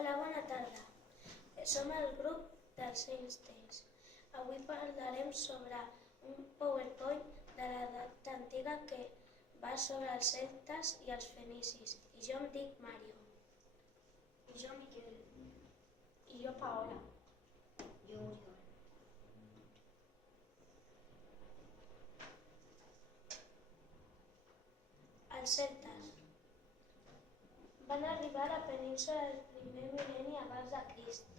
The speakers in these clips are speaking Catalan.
Hola, bona tarda. Som el grup dels Einsteins. Avui parlarem sobre un PowerPoint de l'edat antiga que va sobre els celtes i els fenicis. I jo em dic Mario. I jo Miquel. I jo Paola. Jo Oriol. Els celtes van arribar a la península del primer mil·lenni abans de Crist.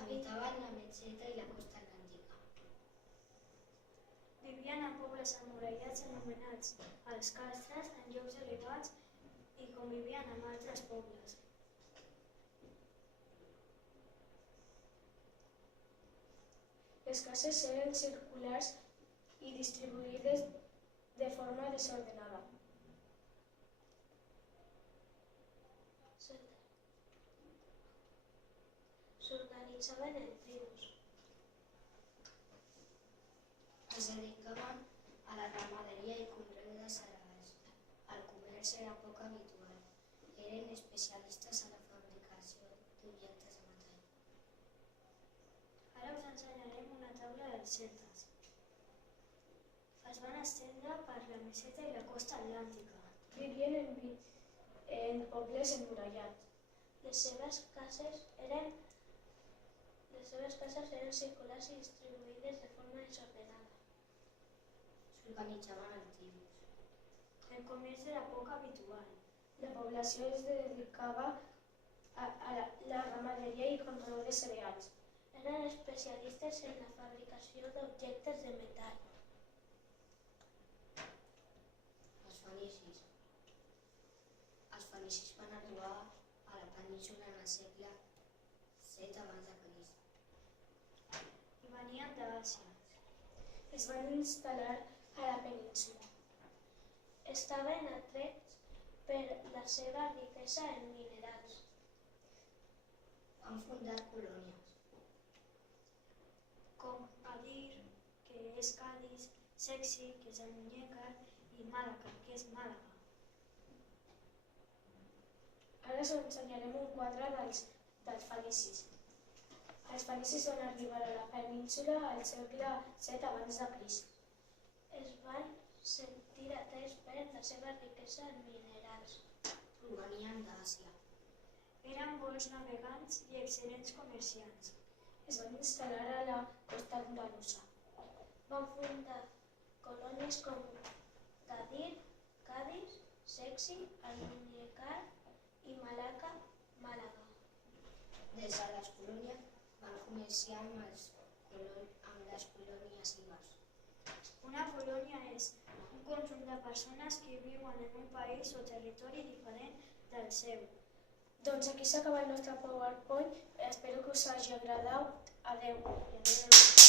Habitaven la Meseta i la costa atlàntica. Vivien a pobles emmurallats anomenats els castres en llocs elevats i convivien amb altres pobles. Les cases eren circulars i distribuïdes de forma desordenada. S'organitzaven en tribus. Es dedicaven a la ramaderia i conreu de cereals. El comerç era poc habitual. Eren especialistes en la fabricació d'objectes de metall. Ara us ensenyarem una taula dels celtes. Es van estendre per la Meseta i la costa atlàntica. Vivien en pobles emmurallats. Les seves cases eren circulars i distribuïdes de forma desordenada. S'organitzaven en tribus. El comerç era poc habitual. La població es dedicava a la ramaderia i conreu de cereals. Eren especialistes en la fabricació d'objectes de metall. Els fenicis van arribar a la península en el segle VII abans de Crist. I venien d'Àsia. Es van instal·lar a la península. Estaven atrets per la seva riquesa en minerals. Han fundat colònies. Com Adir, que és Cadis, Sexi, que és el Muñecar, i Màlaga, que és Màlaga. Ara us ensenyarem un quadre dels fenicis. Els fenicis van arribar a la península al segle VII abans de Crist. Es van sentir atrets per la seva riquesa en minerals. Provenien d'Àsia. Eren bons navegants i excel·lents comerciants. Es van instal·lar a la costa andalusa. Van fundar colònies com Gadir, Cadis, Sexi, el Muñecar i Màlaga. Des de les colònies van comerciar amb les colònies ibers. Una colònia és un conjunt de persones que viuen en un país o territori diferent del seu. Doncs aquí s'acaba el nostre PowerPoint. Espero que us hagi agradat. Adeu.